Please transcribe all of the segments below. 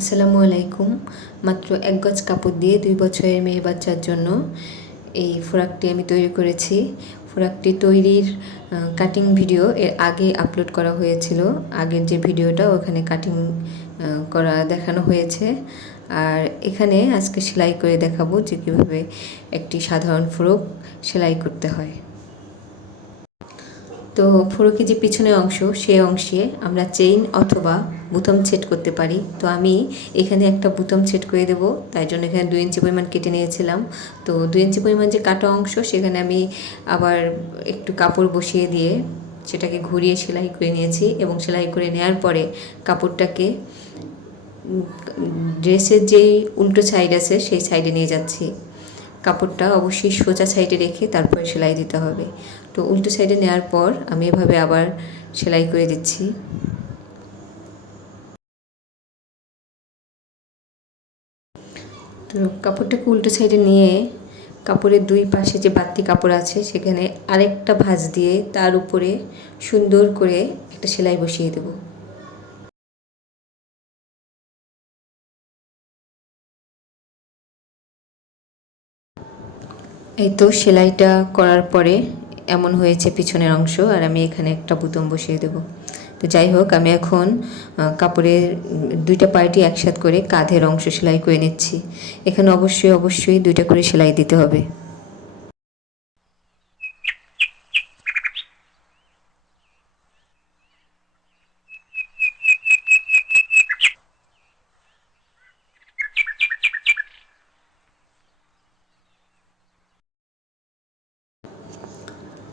আসসালামু আলাইকুম। মাত্র এক গজ কাপড় দিয়ে দুই বছরের মেয়ে বাচ্চার জন্য এই ফোরাকটি আমি তৈরি করেছি। ফোরাকটি তৈরির কাটিং ভিডিও এর আগে আপলোড করা হয়েছিল। আগের যে ভিডিওটা ওখানে কাটিং করা দেখানো হয়েছে। আর এখানে আজকে সেলাই করে দেখাবো যে কীভাবে একটি সাধারণ ফ্রক সেলাই করতে হয়। তো ফোরকি যে পিছনের অংশ সেই অংশে আমরা চেইন অথবা বুতম সেট করতে পারি। তো আমি এখানে একটা বুতম সেট করে দেবো। তাই জন্য এখানে দুই ইঞ্চি পরিমাণ কেটে নিয়েছিলাম। তো দুই ইঞ্চি পরিমাণ যে কাটা অংশ, সেখানে আমি আবার একটু কাপড় বসিয়ে দিয়ে সেটাকে ঘুরিয়ে সেলাই করে নিয়েছি এবং সেলাই করে নেওয়ার পরে কাপড়টাকে ড্রেসের যেই উল্টো সাইড আছে, সেই সাইডে নিয়ে যাচ্ছি। কাপড়টা অবশ্যই সোজা সাইডে রেখে তারপরে সেলাই দিতে হবে। তো উল্টো সাইডে নেওয়ার পর আমি এভাবে আবার সেলাই করে দিচ্ছি। তো কাপড়টাকে উল্টো সাইডে নিয়ে কাপড়ের দুই পাশে যে বাড়তি কাপড় আছে, সেখানে আরেকটা ভাঁজ দিয়ে তার উপরে সুন্দর করে একটা সেলাই বসিয়ে দেবো। এই তো সেলাইটা করার পরে এমন হয়েছে পিছনের অংশ, আর আমি এখানে একটা বুতম বসিয়ে দেব। তো যাই হোক, আমি এখন কাপড়ের দুইটা পার্টি একসাথ করে কাঁধের অংশ সেলাই করে নিচ্ছি। এখানে অবশ্যই অবশ্যই দুইটা করে সেলাই দিতে হবে।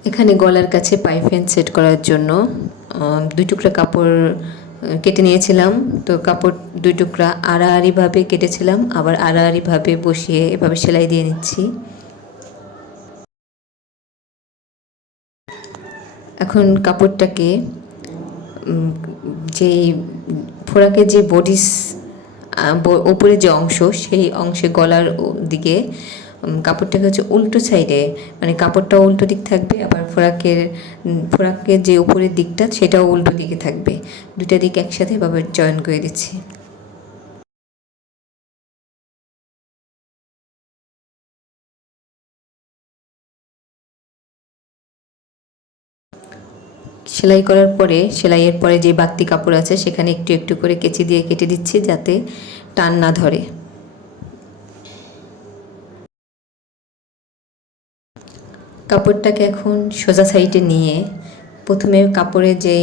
এখানে গলার কাছে পাইফেন সেট করার জন্য দুই টুকরা কাপড় কেটে নিয়েছিলাম। তো কাপড় দুই টুকরা আড়াআড়িভাবে কেটেছিলাম, আবার আড়াআড়িভাবে বসিয়ে এভাবে সেলাই দিয়ে নিচ্ছি। এখন কাপড়টাকে যে ফোড়াকে যে বডিস ওপরে যে অংশ, সেই অংশে গলার দিকে কাপড়টাকে হচ্ছে উল্টো সাইডে মানে কাপড়টা উল্টো দিক থাকবে, আবার ফোরাকের ফোরাকের যে উপরের দিকটা, সেটাও উল্টো দিকে থাকবে। দুটা দিক একসাথে এভাবে জয়েন করে দিচ্ছি। সেলাই করার পরে, সেলাইয়ের পরে যে বাড়তি কাপড় আছে, সেখানে একটু একটু করে কেচি দিয়ে কেটে দিচ্ছি, যাতে টান না ধরে। কাপড়টাকে এখন সোজা সাইডে নিয়ে প্রথমে কাপড়ের যে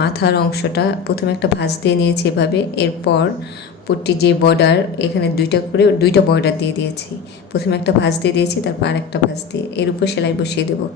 মাথার অংশটা প্রথমে একটা ভাঁজ দিয়ে নিয়েছি এভাবে। এরপর পট্টি যে বর্ডার এখানে দুইটা করে, দুইটা বর্ডার দিয়ে দিয়েছি। প্রথমে একটা ভাঁজ দিয়ে দিয়েছি, তারপর আর একটা ভাঁজ দিয়ে, এর উপর সেলাই বসিয়ে দেবো।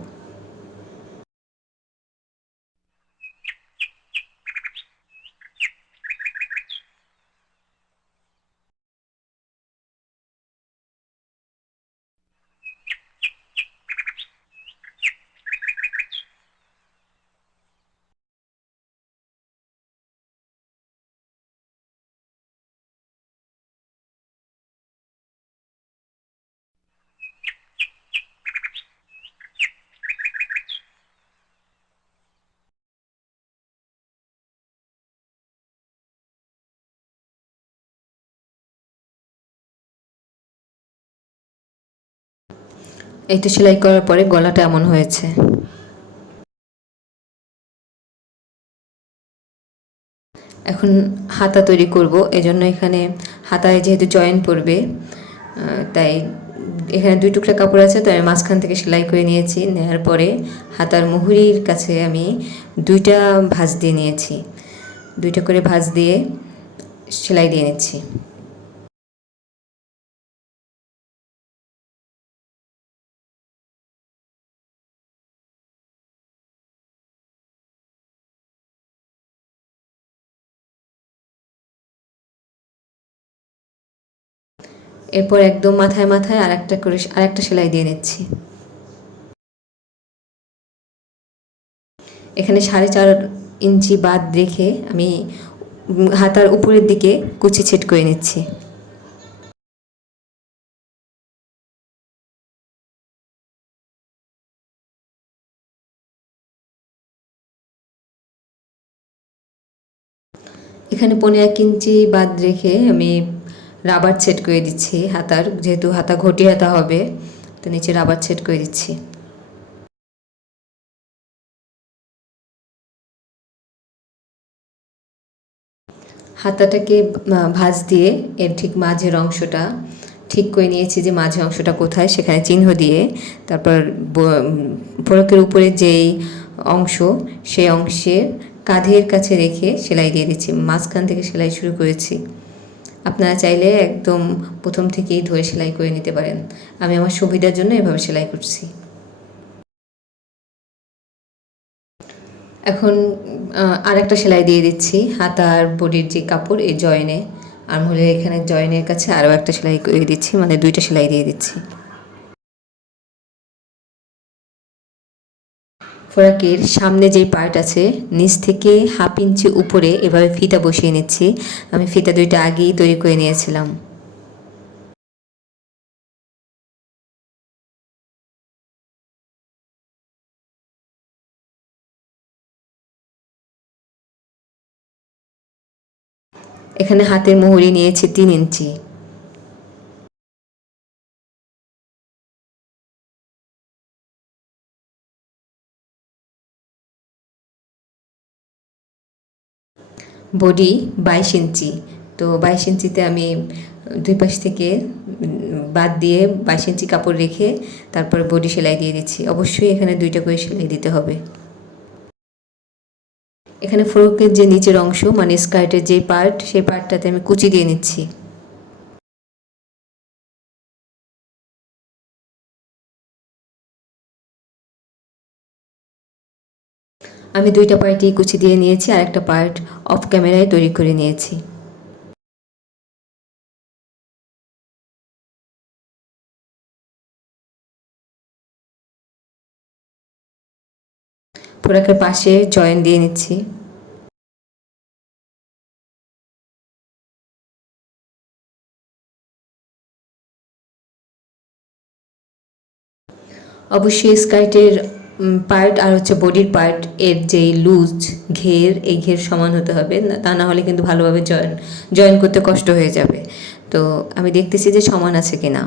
এইটা সেলাই করার পরে গলাটা এমন হয়েছে। এখন হাতা তৈরি করব, এজন্য এখানে হাতায় যেহেতু জয়েন পড়বে তাই এখানে দুই টুকরা কাপড় আছে, তো আমি মাঝখান থেকে সেলাই করে নিয়েছি। নেওয়ার পরে হাতার মুহুরির কাছে আমি দুইটা ভাঁজ দিয়ে নিয়েছি। দুইটা করে ভাঁজ দিয়ে সেলাই দিয়ে নিচ্ছি। এরপর একদম মাথায় মাথায় আর একটা করে আর একটা সেলাই দিয়ে নিচ্ছি। এখানে সাড়ে চার ইঞ্চি বাদ রেখে আমি হাতার উপরের দিকে কুচি ছেট করে নিচ্ছি। এখানে পনেরো এক ইঞ্চি বাদ রেখে আমি রাবার ছেট করে দিচ্ছি হাতার, যেহেতু হাতা ঘটি হাতা হবে, তো নিচে রাবার ছেট করে দিচ্ছি। হাতাটাকে ভাঁজ দিয়ে এর ঠিক মাঝের অংশটা ঠিক করে নিয়েছি যে মাঝে অংশটা কোথায়, সেখানে চিহ্ন দিয়ে তারপর ফরকের উপরে যেই অংশ, সেই অংশের কাঁধের কাছে রেখে সেলাই দিয়ে দিচ্ছি। মাঝখান থেকে সেলাই শুরু করেছি। আপনারা চাইলে একদম প্রথম থেকেই ধরে সেলাই করে নিতে পারেন। আমি আমার সুবিধার জন্য এভাবে সেলাই করছি। এখন আর একটা সেলাই দিয়ে দিচ্ছি। হাত আর বডির যে কাপড়, এই জয়েনে। আর আরমহলের এখানে জয়েনের কাছে আরও একটা সেলাই করে দিচ্ছি। মানে দুইটা সেলাই দিয়ে দিচ্ছি। ফোরাকের সামনে যেই পার্ট আছে, নিচ থেকে হাফ ইঞ্চি উপরে এভাবে ফিতা বসিয়ে নিচ্ছি। আমি ফিতা দুইটা আগেই তৈরি করে নিয়েছিলাম। এখানে হাতের মোহরি নিয়েছি তিন ইঞ্চি। বডি বাইশ ইঞ্চি। তো বাইশ ইঞ্চিতে আমি দুই পাশ থেকে বাদ দিয়ে বাইশ ইঞ্চি কাপড় রেখে তারপর বডি সেলাই দিয়ে দিচ্ছি। অবশ্যই এখানে দুইটা করে সেলাই দিতে হবে। এখানে ফ্রকের যে নিচের অংশ মানে স্কার্টের যে পার্ট সেই পার্টটাতে আমি কুচি দিয়ে নিচ্ছি। আমি দুইটা পার্টই কুচি দিয়ে নিয়েছি, আর একটা পার্ট অফ ক্যামেরায় তৈরি করে নিয়েছি। পোড়াকের পাশে জয়েন দিয়ে নিচ্ছি। অবশ্যই স্কার্টের পার্ট আর হচ্ছে বডির পার্ট এর যে লুজ ঘের, এই ঘের সমান হতে হবে। তা না হলে কিন্তু ভালোভাবে জয়েন জয়েন করতে কষ্ট হয়ে যাবে। তো আমি দেখতেছি যে সমান আছে কি না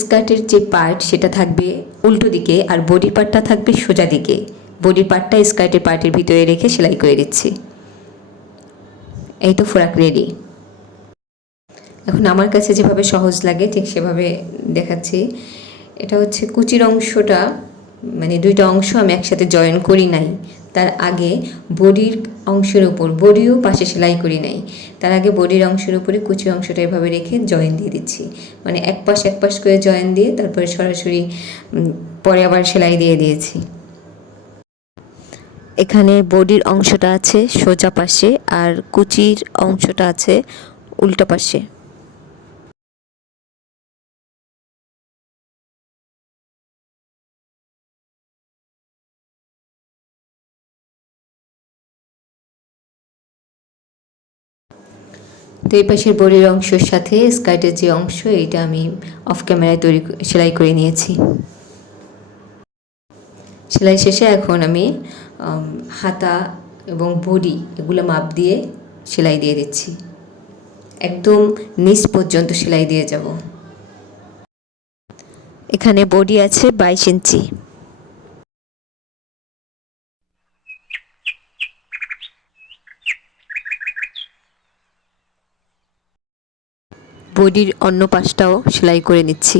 স্কার্টের যে পার্ট সেটা থাকবে উল্টো দিকে আর বডির পার্টটা থাকবে সোজা দিকে। বডির পার্টটা স্কার্টের পার্টের ভিতরে রেখে সেলাই করে দিচ্ছি। এই তো ফোরাক রেডি এখন আমার কাছে যেভাবে সহজ লাগে, ঠিক সেভাবে দেখাচ্ছি। এটা হচ্ছে কুচির অংশটা মানে দুইটা অংশ আমি একসাথে জয়েন করি নাই। তার আগে বডির অংশের উপর, বডিও পাশে সেলাই করি নাই। তার আগে বডির অংশের উপরে কুচি অংশটা এভাবে রেখে জয়েন দিয়ে দিচ্ছি। মানে এক পাশ এক পাশ করে জয়েন দিয়ে তারপরে সরাসরি পরে আবার সেলাই দিয়ে দিয়েছি। এখানে বডির অংশটা আছে সোজা পাশে আর কুচির অংশটা আছে উল্টা পাশে। তো এই পাশের বডির অংশের সাথে স্কার্টের যে অংশ এটা আমি অফ ক্যামেরায় তৈরি সেলাই করে নিয়েছি। সেলাই শেষে এখন আমি হাতা এবং বডি এগুলো মাপ দিয়ে সেলাই দিয়ে দিচ্ছি। একদম নিচ পর্যন্ত সেলাই দিয়ে যাব। এখানে বডি আছে বাইশ ইঞ্চি। বডির অন্য পাশটাও সেলাই করে নিচ্ছি।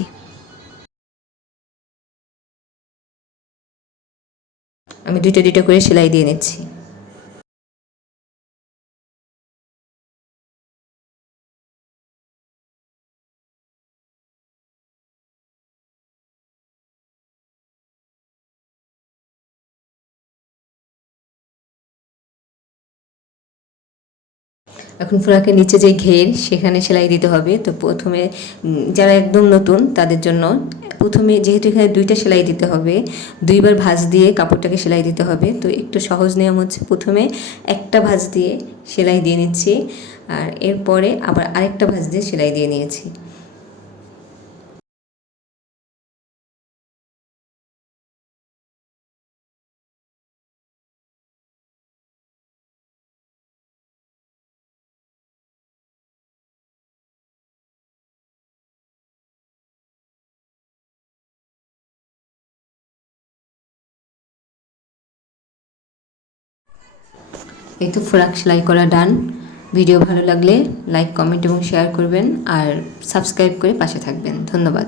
আমি দুইটা দুইটা করে সেলাই দিয়ে নিচ্ছি। এখন ফ্রকের নিচে যে ঘের, সেখানে সেলাই দিতে হবে। তো প্রথমে যারা একদম নতুন, তাদের জন্য প্রথমে যেহেতু এখানে দুইটা সেলাই দিতে হবে, দুইবার ভাঁজ দিয়ে কাপড়টাকে সেলাই দিতে হবে। তো একটু সহজ নিয়ম হচ্ছে প্রথমে একটা ভাঁজ দিয়ে সেলাই দিয়ে নিচ্ছি, আর এরপরে আবার আরেকটা ভাঁজ দিয়ে সেলাই দিয়ে নিয়েছি। এই তো ফ্রাক সেলাই করা ডান। ভিডিও ভালো লাগলে লাইক, কমেন্ট এবং শেয়ার করবেন আর সাবস্ক্রাইব করে পাশে থাকবেন। ধন্যবাদ।